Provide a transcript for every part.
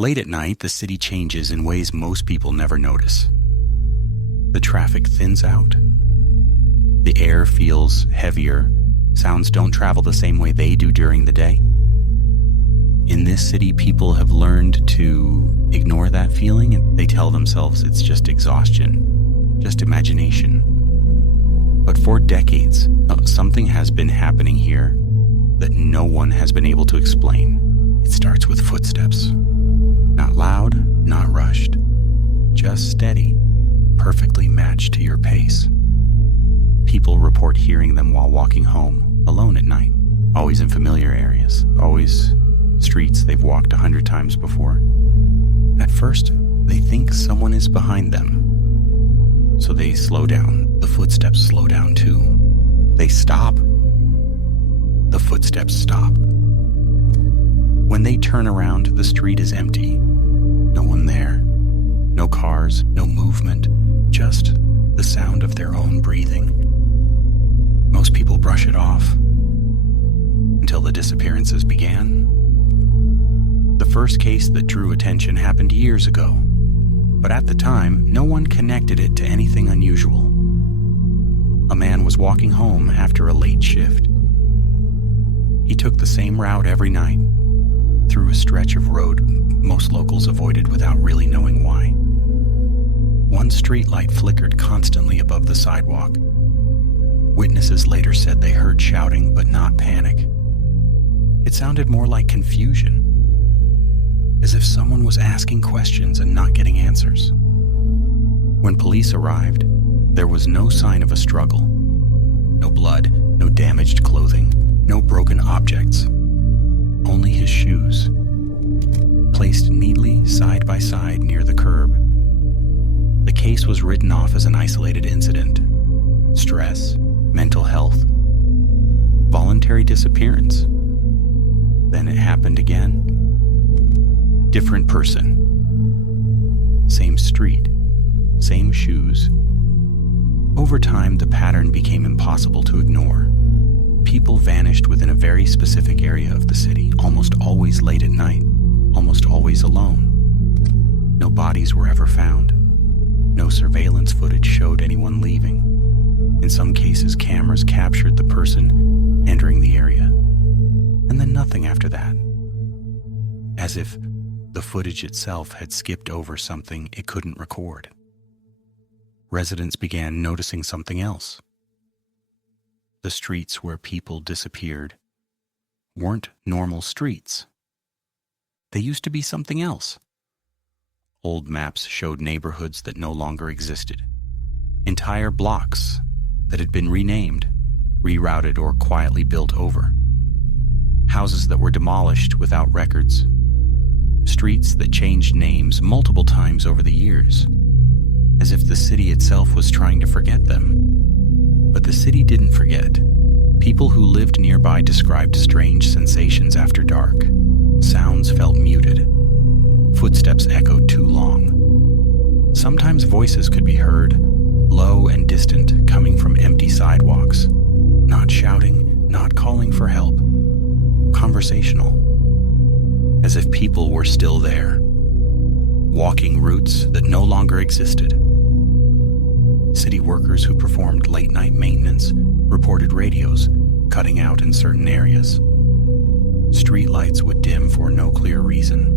Late at night, the city changes in ways most people never notice. The traffic thins out. The air feels heavier. Sounds don't travel the same way they do during the day. In this city, people have learned to ignore that feeling, and they tell themselves it's just exhaustion, just imagination. But for decades, something has been happening here that no one has been able to explain. It starts with footsteps. Not loud, not rushed, just steady, perfectly matched to your pace. People report hearing them while walking home, alone at night, always in familiar areas, always streets they've walked 100 times before. At first, they think someone is behind them, so they slow down. The footsteps slow down too. They stop. The footsteps stop. When they turn around, the street is empty. No one there. No cars, no movement, just the sound of their own breathing. Most people brush it off until the disappearances began. The first case that drew attention happened years ago, but at the time, no one connected it to anything unusual. A man was walking home after a late shift. He took the same route every night, through a stretch of road most locals avoided without really knowing why. One streetlight flickered constantly above the sidewalk. Witnesses later said they heard shouting, but not panic. It sounded more like confusion, as if someone was asking questions and not getting answers. When police arrived, there was no sign of a struggle. No blood, no damaged clothing, no broken objects. Only his shoes, placed neatly side by side near the curb. The case was written off as an isolated incident. Stress, mental health, voluntary disappearance. Then it happened again. Different person. Same street, same shoes. Over time, the pattern became impossible to ignore. People vanished within a very specific area of the city, almost always late at night, almost always alone. No bodies were ever found. No surveillance footage showed anyone leaving. In some cases, cameras captured the person entering the area, and then nothing after that. As if the footage itself had skipped over something it couldn't record. Residents began noticing something else. The streets where people disappeared weren't normal streets. They used to be something else. Old maps showed neighborhoods that no longer existed. Entire blocks that had been renamed, rerouted, or quietly built over. Houses that were demolished without records. Streets that changed names multiple times over the years, as if the city itself was trying to forget them. But the city didn't forget. People who lived nearby described strange sensations after dark. Sounds felt muted. Footsteps echoed too long. Sometimes voices could be heard, low and distant, coming from empty sidewalks. Not shouting, not calling for help. Conversational. As if people were still there. Walking routes that no longer existed. City workers who performed late-night maintenance reported radios cutting out in certain areas. Streetlights would dim for no clear reason.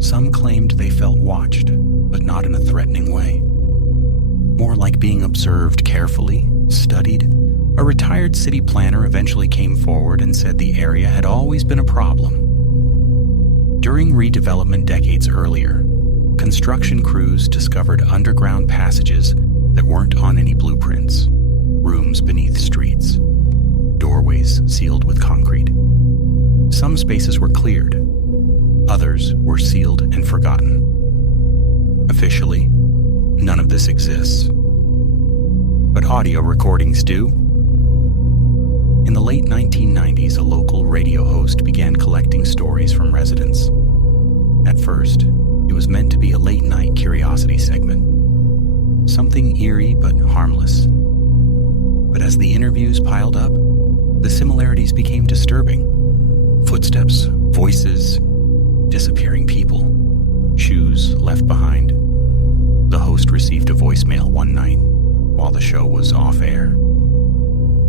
Some claimed they felt watched, but not in a threatening way. More like being observed carefully, studied. A retired city planner eventually came forward and said the area had always been a problem. During redevelopment decades earlier, construction crews discovered underground passages that weren't on any blueprints, rooms beneath streets, doorways sealed with concrete. Some spaces were cleared, others were sealed and forgotten. Officially, none of this exists, but audio recordings do. In the late 1990s, a local radio host began collecting stories from residents. At first, it was meant to be a late-night curiosity segment. Something eerie but harmless. But as the interviews piled up, the similarities became disturbing. Footsteps, voices, disappearing people, shoes left behind. The host received a voicemail one night while the show was off air.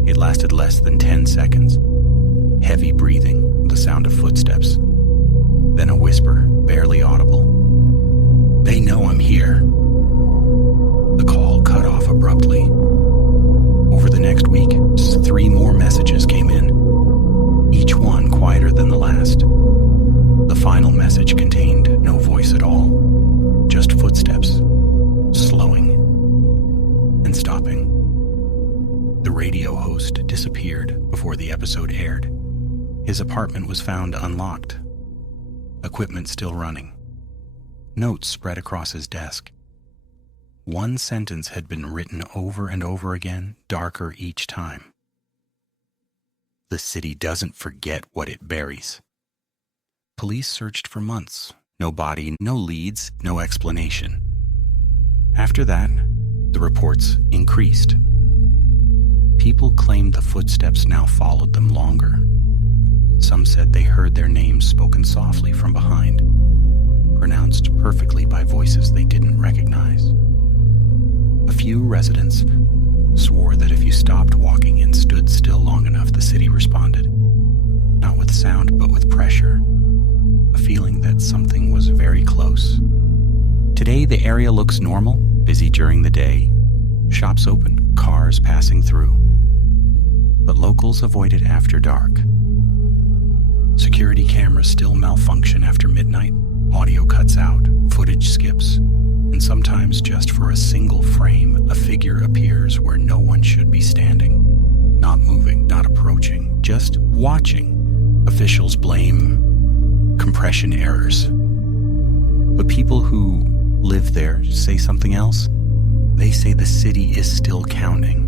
It lasted less than 10 seconds. Heavy breathing, the sound of footsteps. Then a whisper, barely audible. "They know I'm here." The call cut off abruptly. Over the next week, 3 more messages came in, each one quieter than the last. The final message contained no voice at all, just footsteps, slowing and stopping. The radio host disappeared before the episode aired. His apartment was found unlocked, equipment still running, notes spread across his desk. One sentence had been written over and over again, darker each time. "The city doesn't forget what it buries." Police searched for months. No body, no leads, no explanation. After that, the reports increased. People claimed the footsteps now followed them longer. Some said they heard their names spoken softly from behind, pronounced perfectly by voices they didn't recognize. A few residents swore that if you stopped walking and stood still long enough, the city responded. Not with sound, but with pressure. A feeling that something was very close. Today, the area looks normal, busy during the day, shops open, cars passing through. But locals avoid it after dark. Security cameras still malfunction after midnight, audio cuts out, footage skips, and sometimes just for a single frame, a figure appears where no one should be standing. Not moving, not approaching, just watching. Officials blame compression errors. But people who live there say something else. They say the city is still counting.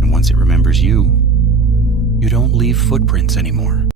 And once it remembers you, you don't leave footprints anymore.